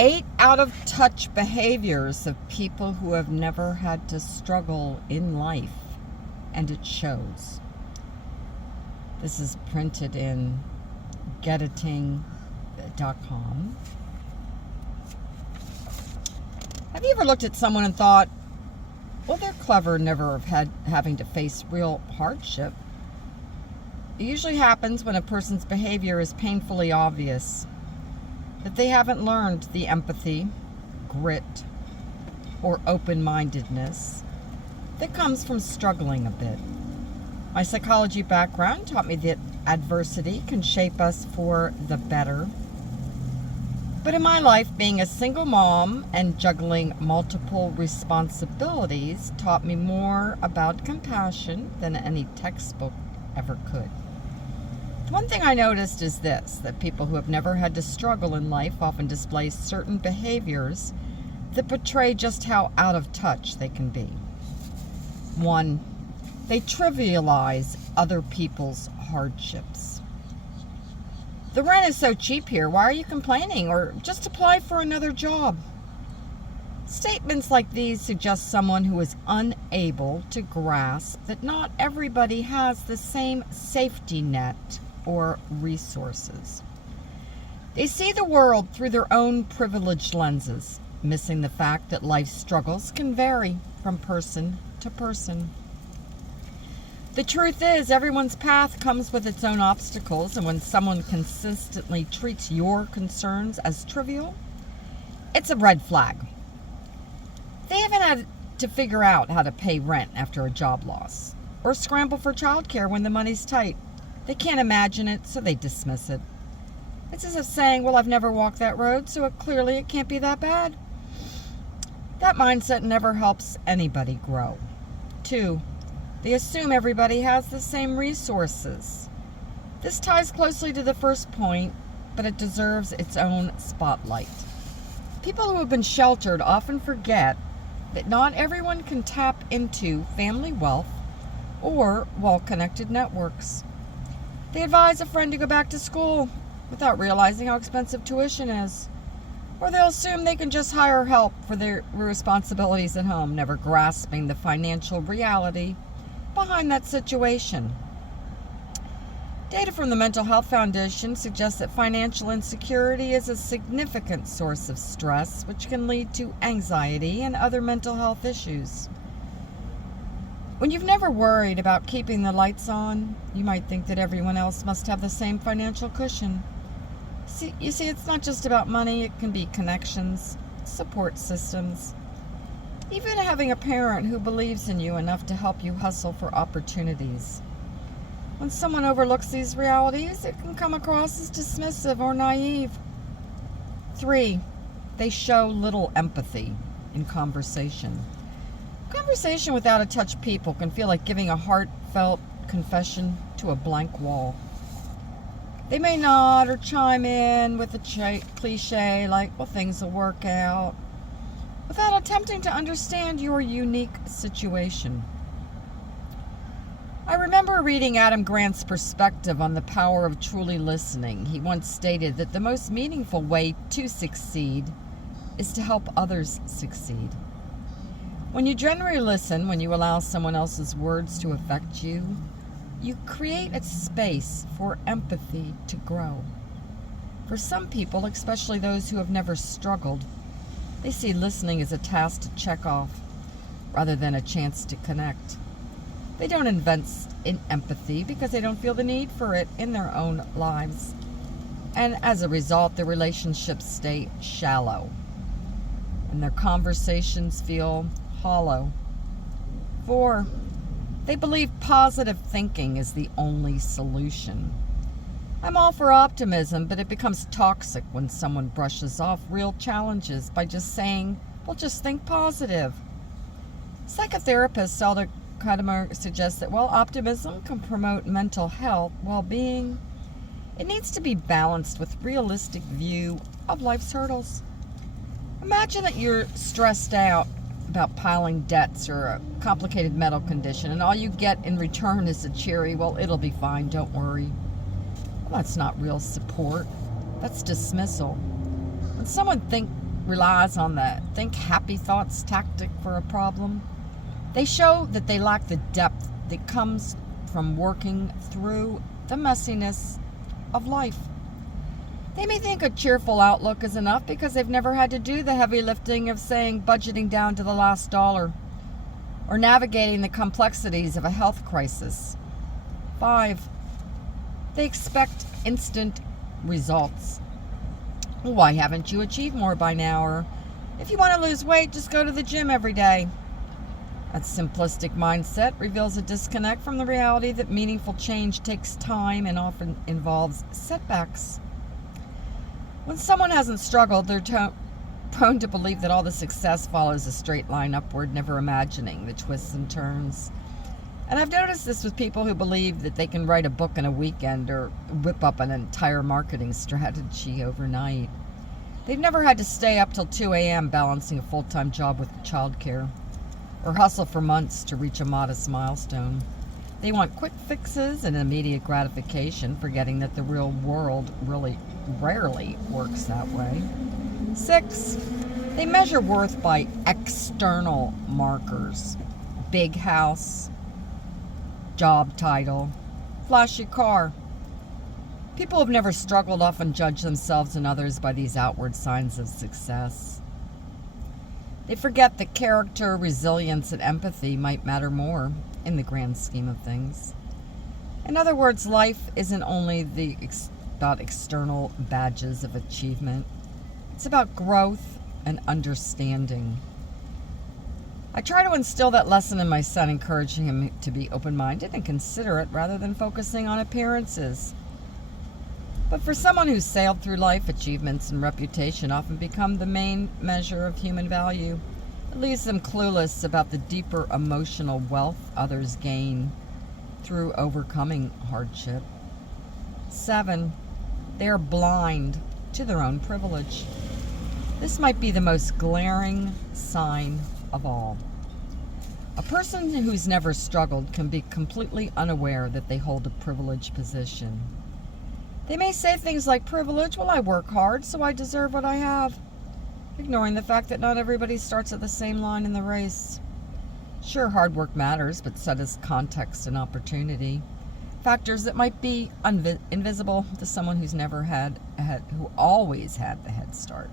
8 out of touch behaviors of people who have never had to struggle in life, and it shows. This is printed in Getting.com. Have you ever looked at someone and thought, well, they're clever, never having to face real hardship? It usually happens when a person's behavior is painfully obvious, that they haven't learned the empathy, grit, or open-mindedness that comes from struggling a bit. My psychology background taught me that adversity can shape us for the better. But in my life, being a single mom and juggling multiple responsibilities taught me more about compassion than any textbook ever could. One thing I noticed is this, that people who have never had to struggle in life often display certain behaviors that portray just how out of touch they can be. 1, they trivialize other people's hardships. The rent is so cheap here, why are you complaining? Or just apply for another job. Statements like these suggest someone who is unable to grasp that not everybody has the same safety net or resources. They see the world through their own privileged lenses, missing the fact that life's struggles can vary from person to person. The truth is, everyone's path comes with its own obstacles, and when someone consistently treats your concerns as trivial, it's a red flag. They haven't had to figure out how to pay rent after a job loss, or scramble for childcare when the money's tight. They can't imagine it, so they dismiss it. It's as if saying, well, I've never walked that road, so clearly it can't be that bad. That mindset never helps anybody grow. 2, they assume everybody has the same resources. This ties closely to the first point, but it deserves its own spotlight. People who have been sheltered often forget that not everyone can tap into family wealth or well-connected networks. They advise a friend to go back to school without realizing how expensive tuition is. Or they'll assume they can just hire help for their responsibilities at home, never grasping the financial reality behind that situation. Data from the Mental Health Foundation suggests that financial insecurity is a significant source of stress, which can lead to anxiety and other mental health issues. When you've never worried about keeping the lights on, you might think that everyone else must have the same financial cushion. You see, it's not just about money. It can be connections, support systems, even having a parent who believes in you enough to help you hustle for opportunities. When someone overlooks these realities, it can come across as dismissive or naive. 3, they show little empathy in conversation. Conversation with out-of-touch people can feel like giving a heartfelt confession to a blank wall. They may nod or chime in with a cliche like, well, things will work out, without attempting to understand your unique situation. I remember reading Adam Grant's perspective on the power of truly listening. He once stated that the most meaningful way to succeed is to help others succeed. When you genuinely listen, when you allow someone else's words to affect you, you create a space for empathy to grow. For some people, especially those who have never struggled, they see listening as a task to check off rather than a chance to connect. They don't invest in empathy because they don't feel the need for it in their own lives. And as a result, their relationships stay shallow and their conversations feel hollow. 4, they believe positive thinking is the only solution. I'm all for optimism, but it becomes toxic when someone brushes off real challenges by just saying, well, just think positive. Psychotherapist Zelda Kudemer suggests that while optimism can promote mental health, well-being, it needs to be balanced with realistic view of life's hurdles. Imagine that you're stressed out about piling debts or a complicated medical condition, and all you get in return is a cheery, well, it'll be fine, don't worry. Well, that's not real support. That's dismissal. When someone relies on the think happy thoughts tactic for a problem, they show that they lack the depth that comes from working through the messiness of life. They may think a cheerful outlook is enough because they've never had to do the heavy lifting of, saying, budgeting down to the last dollar or navigating the complexities of a health crisis. 5. They expect instant results. Why haven't you achieved more by now? Or if you want to lose weight, just go to the gym every day. That simplistic mindset reveals a disconnect from the reality that meaningful change takes time and often involves setbacks. When someone hasn't struggled, they're prone to believe that all the success follows a straight line upward, never imagining the twists and turns. And I've noticed this with people who believe that they can write a book in a weekend or whip up an entire marketing strategy overnight. They've never had to stay up till 2 a.m. balancing a full-time job with childcare, or hustle for months to reach a modest milestone. They want quick fixes and immediate gratification, forgetting that the real world really rarely works that way. 6. They measure worth by external markers. Big house, job title, flashy car. People who've never struggled often judge themselves and others by these outward signs of success. They forget that character, resilience, and empathy might matter more in the grand scheme of things. In other words, life isn't only about external badges of achievement. It's about growth and understanding. I try to instill that lesson in my son, encouraging him to be open-minded and considerate rather than focusing on appearances. But for someone who's sailed through life, achievements and reputation often become the main measure of human value. It leaves them clueless about the deeper emotional wealth others gain through overcoming hardship. 7. They are blind to their own privilege. This might be the most glaring sign of all. A person who's never struggled can be completely unaware that they hold a privileged position. They may say things like, privilege, well, I work hard, so I deserve what I have, ignoring the fact that not everybody starts at the same line in the race. Sure, hard work matters, but so does context and opportunity, factors that might be invisible to someone who's never who always had the head start.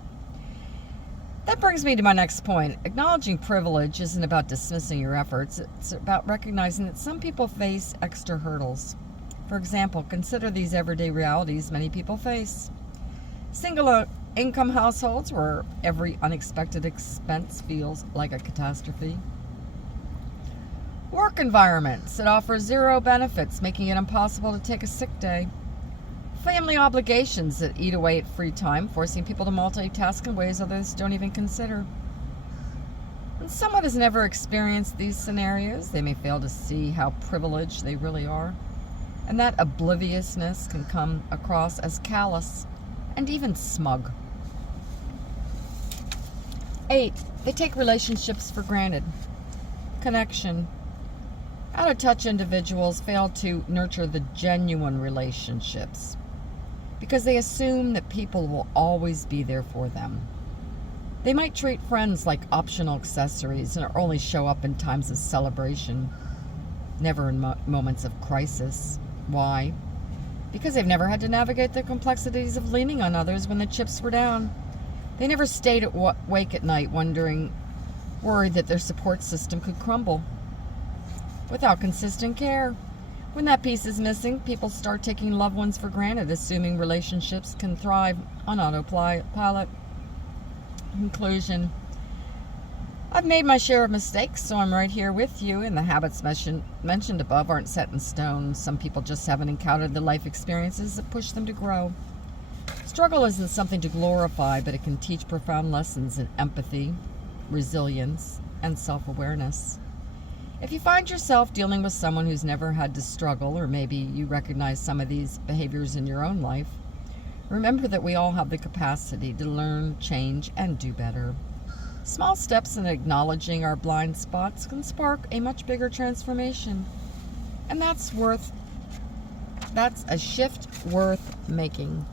That brings me to my next point. Acknowledging privilege isn't about dismissing your efforts. It's about recognizing that some people face extra hurdles. For example, consider these everyday realities many people face. Single income households where every unexpected expense feels like a catastrophe. Work environments that offer zero benefits, making it impossible to take a sick day. Family obligations that eat away at free time, forcing people to multitask in ways others don't even consider. When someone has never experienced these scenarios, they may fail to see how privileged they really are. And that obliviousness can come across as callous and even smug. 8. They take relationships for granted. Connection. Out-of-touch individuals fail to nurture the genuine relationships because they assume that people will always be there for them. They might treat friends like optional accessories and only show up in times of celebration, never in moments of crisis. Why? Because they've never had to navigate the complexities of leaning on others when the chips were down. They never stayed awake at night worried that their support system could crumble. Without consistent care, when that piece is missing, people start taking loved ones for granted, assuming relationships can thrive on autopilot. Conclusion. I've made my share of mistakes, so I'm right here with you, and the habits mentioned above aren't set in stone. Some people just haven't encountered the life experiences that push them to grow. Struggle isn't something to glorify, but it can teach profound lessons in empathy, resilience, and self-awareness. If you find yourself dealing with someone who's never had to struggle, or maybe you recognize some of these behaviors in your own life, remember that we all have the capacity to learn, change, and do better. Small steps in acknowledging our blind spots can spark a much bigger transformation. And that's a shift worth making.